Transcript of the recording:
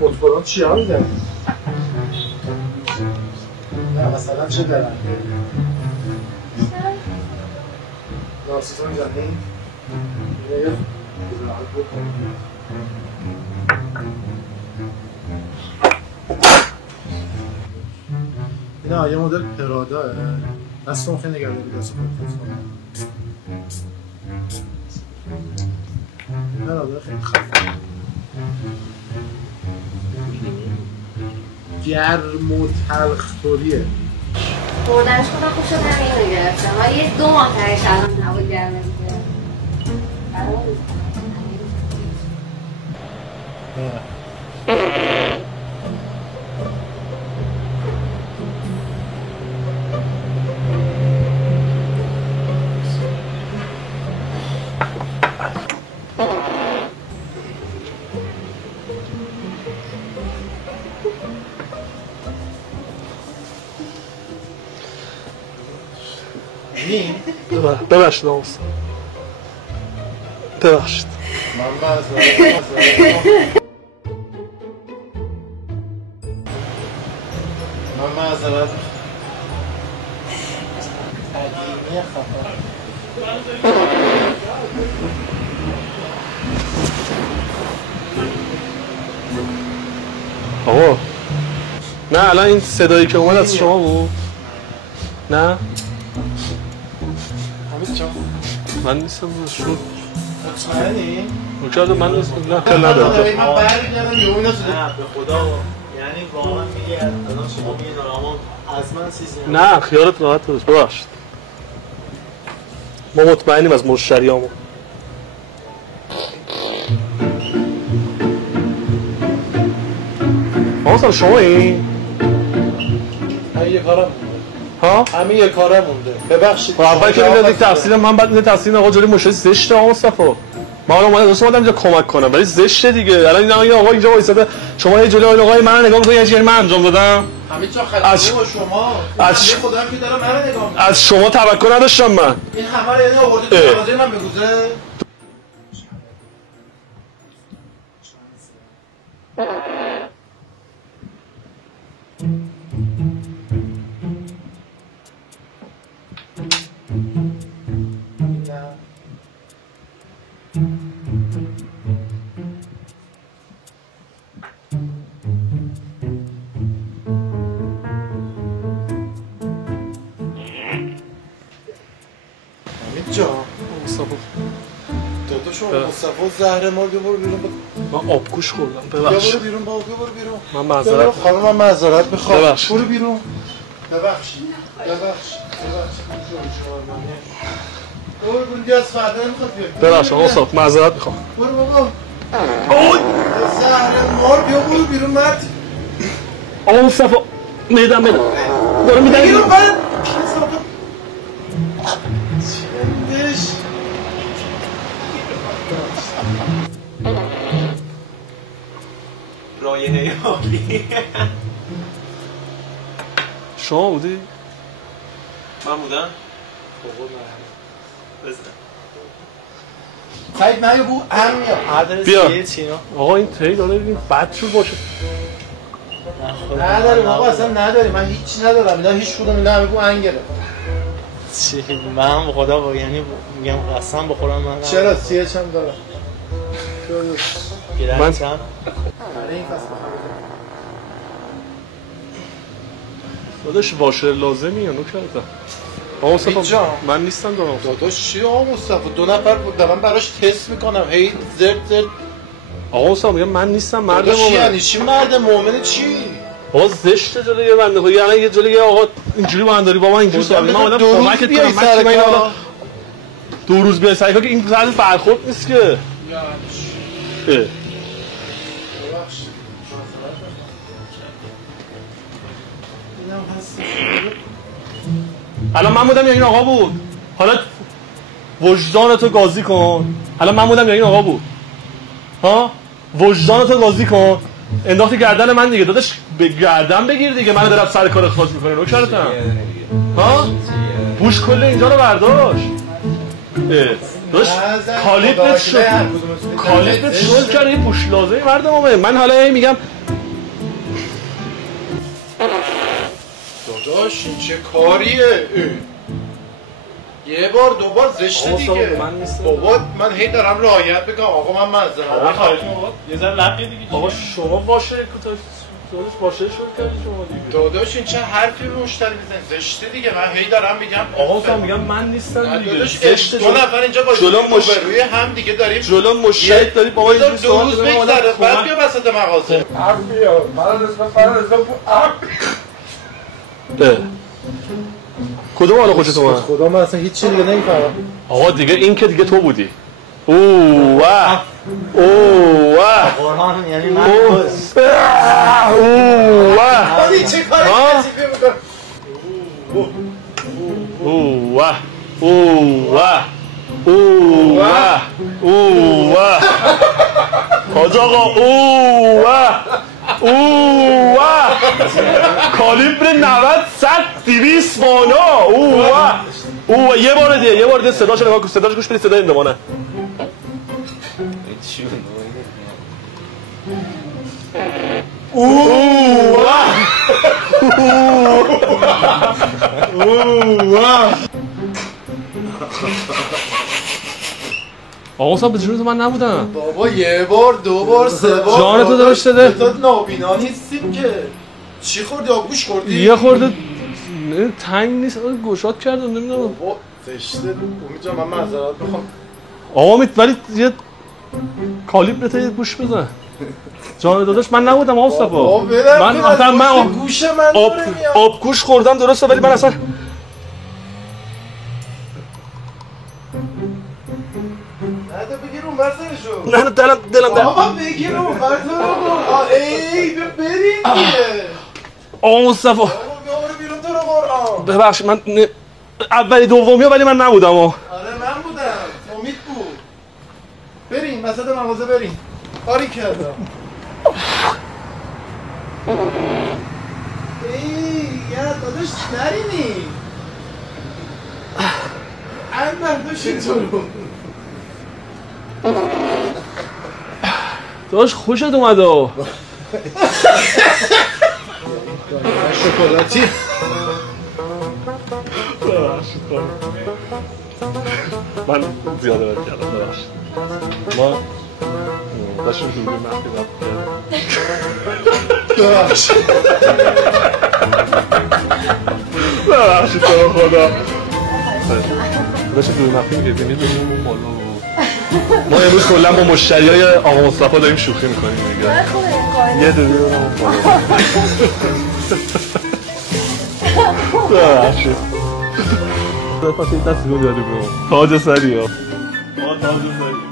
موتوران چی ها میزنی؟ نه مثلا چه درن؟ نارسیسا میزنی؟ یه راحت بکن اینا یه مدل پراداه دستون خیلی نگرده بود دست پرادا خیلی خفه گرم و تلخ طوریه بردنش کنم خوب شد همین رو گرفتم و یه 2 ماه ترش الان هوا گرمه میگه ببخشید آموز ببخشید من معذرت قدیمی خفه آقا نه الان این صدایی که اومد از شما بود نه من نیستم شد مطمئنی؟ مکرده من نیستم نه کل ندارم من برمیگردم یه اون نشده نه به خدا یعنی واقعا میگه الان شما میگه نارامان از من سیزی نه خیالت راحت باش ببخشید ما مطمئنیم از مشتریامون آقا شما این؟ همین یه کارم ها؟ همین یه کارم مونده ببخشید اول که میاد یک تحصیل من بعد این تحصیل آقا جلوی مشتری زشته آقا مصطفی ما الان اومدم اینجا کمک کنم ولی زشته دیگه الان این آقا اینجا وایساده شما یه جلوی آقای من نگاه می‌کنید یعنی من انجام دادم همین چه خلاصه با شما از خودم که دارم منو نگاه می‌کنم از شما توقع نداشتم من این خبر یعنی آورده تو دروازه من بگوزه مصطفی زهر ما برو بیرون من آبگوش خوردم ببخشید برو بیرون بابا برو بیرون من معذرت خانم من معذرت میخوام ببخشید برو بیرون ببخشید برو بوندی از فردا نمیخواد بیاد ببخشید آقا صاحب معذرت میخوام برو بابا اوی زهر مار بیا برو بیرون مرد آقا مصطفی میدم دارم میدم بیرون من چندش رایحه عالی شما بودی؟ من بودم؟ سعید من بو هم میاد بیا آقا این تی داره این بد شد باشه نداریم آقا اصلا نداریم من هیچ ندارم اینا هیچ کدوم اینا همه بو انگره چی؟ من به خدا با یعنی میگم قسم بخورم من چرا سیه چم دارم من برای این فصل داداش واشر لازمی یا نو کردم آقا مصطفی من نیستم داداش چی آقا مصطفی 2 نفر بود من براش تست میکنم هی زرد آقا مصطفی میگم من نیستم مرد مومن مومن یعنی چی مرد مومن چی آقا زشته جلوی یه بنده خدا یعنی یه جلوی آقا اینجوری با من داری با من اینجوری سوال من اومدم کمکت کنم من اینا 2 روز بیای سعی کن که این طرز برخورد نیست که الان من بودم یا این آقا بود حالا وجدانتو قاضی کن الان من بودم یا این آقا بود ها وجدانتو قاضی کن انداختی گردن من دیگه داداش به گردن بگیر دیگه منو دارم سر کار اخراج میکنه نوکرتم ها پوش کل اینجا رو برداشت داشت کالیپت شد کالیپت شد کرد یه پوش لازمی مردم من حالا میگم داداش این چه کاریه؟ یه بار دوبار زشته دیگه. بابا من هی دارم رعایت بکنم. آقا من معذرت خواهش می‌کنم. یه ذره لقی دیگه. آقا شما باشه داداش باشه شروع کردی شما دیگه. داداش این چه حرفی به مشتری میزنی؟ زشته دیگه. من هی دارم میگم آقا تو میگم من نیستم دیگه. داداش دو نفر اینجا جلو روی هم دیگه داریم. جلو مشتری داری بابا اینجوری دو روز بگذره بعد بیا وسط مغازه. کدوم حالا خوشت اومد؟ خدا من اصلا هیچ چیزی دیگه نمیفهمم. آقا دیگه این که دیگه تو بودی. اوه واه اوه واه قرآن یعنی من اوه واه این چه کاری کثیفی میکنه؟ اوه واه اوه واه اوه واه اوه واه حاج آقا اوه واه اوه واه کالیبر 90 100 200 مانا اوه واه اوه یه بار دیگه صداشو نگاه کن صداشو گوش بدید صدای اندمانه اوه واه آقا صاحب به جون من نبودم بابا یه بار دو بار سه بار جان تو داشت ده تو نابینا نیستیم که چی خوردی آبگوش خوردی؟ یه خورده تنگ نیست گوشات کردم نمیدونم بابا زشته امید جان من معذرت میخوام آقا ولی یه کالیبرت یه گوش بزن جان داداش من نبودم آقا من گوش من آبگوش خوردم درسته ولی من اصلا نه بگیر اون برسنشو نه دلم بابا بگیر اون برسنشو ای بریم دیگه آقا مصطفی بابا بیار بیرون تو رو قرآن ببخشید من اولی دومی ولی من نبودم آره من بودم امید بود بریم وسط مغازه بریم کاری کردم ای یا داداش نرینی برداشت اینطورو داداش خوشت اومده شکلاتی من زیاده بد کردم ببخشید ما داشتیم جوری مخی ببخشید تو رو خدا داشتیم جوری مخی میگردیم میدونیم اون ما امروز کلا با مشتری های آقا مصطفی داریم شوخی میکنیم دیگه یه دو دیگه اونم ببخشید پس این دست رو داریم تاج سری ها تاج سری